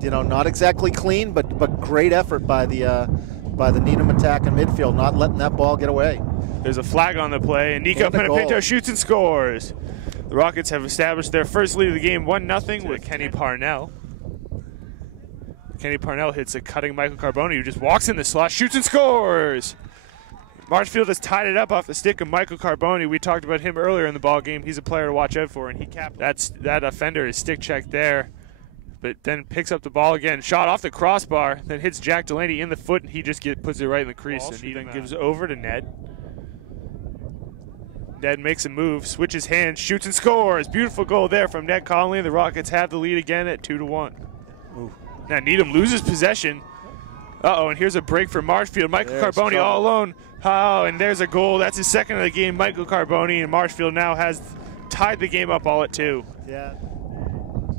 You know, not exactly clean, but great effort by the Needham attack in midfield, not letting that ball get away. There's a flag on the play, and Nico Panepinto shoots and scores. The Rockets have established their first lead of the game, 1-0 with Kenny Parnell. Kenny Parnell hits a cutting Michael Carboni, who just walks in the slot, shoots and scores. Marshfield has tied it up off the stick of Michael Carboni. We talked about him earlier in the ball game. He's a player to watch out for, and he capped. That offender is stick checked there, but then picks up the ball again. Shot off the crossbar, then hits Jack Delaney in the foot, and he just puts it right in the crease. And he then gives over to Ned. Ned makes a move, switches hands, shoots and scores. Beautiful goal there from Ned Conley. The Rockets have the lead again at 2-1. Ooh. Now Needham loses possession. Uh-oh, and here's a break for Marshfield. Michael Carboni all alone. Oh, and there's a goal. That's his second of the game, Michael Carboni, and Marshfield now has tied the game up all at 2. Yeah.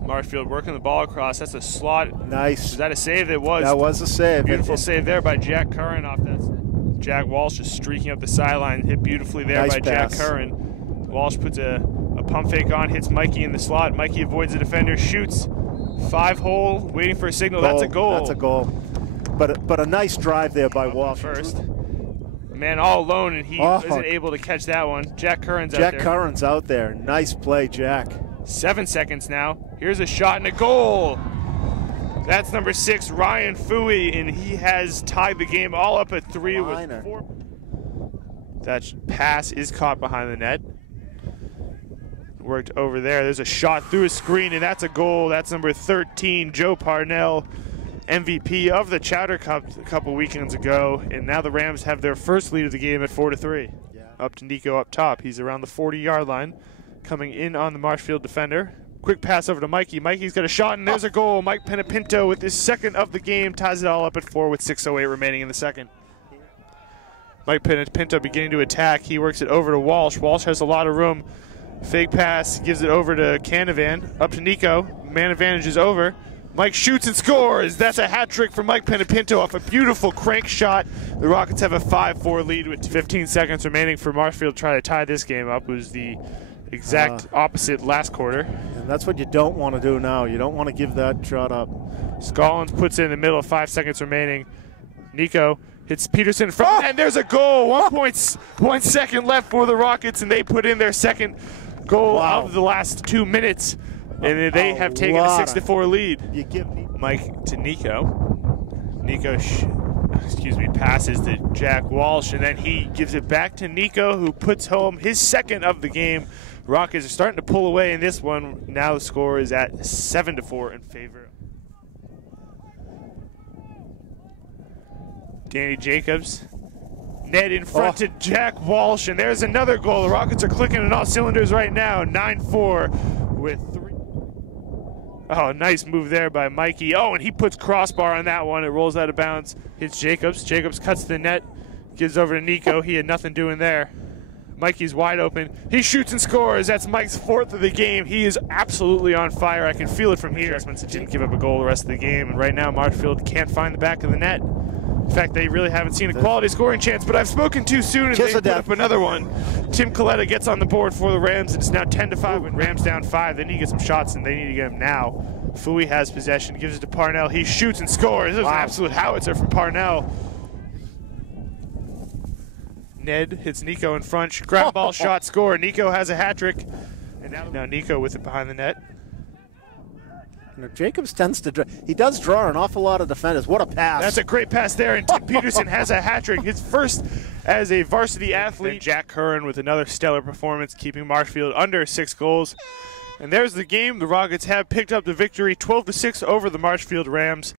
Marshfield working the ball across. That's a slot. Nice. Was that a save? It was. That was a save. Beautiful save there by Jack Curran off that. Jack Walsh just streaking up the sideline, hit beautifully there by Jack Curran. Walsh puts a pump fake on, hits Mikie in the slot. Mikie avoids the defender, shoots. 5-hole, waiting for a signal. That's a goal. That's a goal. But a nice drive there by Walsh. First. Man all alone, and he wasn't able to catch that one. Jack Curran's out there. Jack Curran's out there. Nice play, Jack. 7 seconds now. Here's a shot and a goal. That's number 6, Ryan Fooey, and he has tied the game all up at 3 with 4. That pass is caught behind the net. Worked over there. There's a shot through a screen, and that's a goal. That's number 13, Joe Parnell, MVP of the Chowder Cup a couple weekends ago, and now the Rams have their first lead of the game at 4-3. Yeah. Up to Nico up top. He's around the 40-yard line, coming in on the Marshfield defender. Quick pass over to Mikie. Mikie's got a shot, and there's a goal. Mike Panepinto with his second of the game ties it all up at 4 with 6:08 remaining in the second. Mike Panepinto beginning to attack. He works it over to Walsh. Walsh has a lot of room. Fake pass, gives it over to Canavan. Up to Nico. Man advantage is over. Mike shoots and scores. That's a hat trick for Mike Panepinto off a beautiful crank shot. The Rockets have a 5-4 lead with 15 seconds remaining for Marshfield to try to tie this game up. It was the exact opposite last quarter. And that's what you don't want to do now. You don't want to give that shot up. Scollins puts it in the middle, 5 seconds remaining. Nico hits Peterson from, and there's a goal. 1.1 second left for the Rockets, and they put in their second goal of the last 2 minutes, and they have taken a 6-4 lead. You give Mike to Nico. Nico, passes to Jack Walsh, and then he gives it back to Nico, who puts home his second of the game. Rockets are starting to pull away in this one. Now the score is at 7-4 in favor. Danny Jacobs. Ned in front to Jack Walsh, and there's another goal. The Rockets are clicking on all cylinders right now. 9-4 with 3. Oh, nice move there by Mikie. Oh, and he puts crossbar on that one. It rolls out of bounds. Hits Jacobs. Jacobs cuts the net, gives over to Nico. He had nothing doing there. Mikie's wide open. He shoots and scores. That's Mike's 4th of the game. He is absolutely on fire. I can feel it from here. Adjustments didn't give up a goal the rest of the game, and right now Marshfield can't find the back of the net. In fact, they really haven't seen a quality scoring chance, but I've spoken too soon, and they put up another one. Tim Coletta gets on the board for the Rams, and it's now 10-5. When Rams down 5, they need to get some shots, and they need to get them now. Fooey has possession, gives it to Parnell. He shoots and scores. This is an absolute howitzer from Parnell. Ned hits Nico in front. Ground ball shot, score. Nico has a hat trick, and now Nico with it behind the net. Jacobs tends to he does draw an awful lot of defenders. What a pass. That's a great pass there, and Tim Peterson has a hat trick, his first as a varsity athlete. And Jack Curran with another stellar performance, keeping Marshfield under 6 goals. And there's the game. The Rockets have picked up the victory 12-6 over the Marshfield Rams.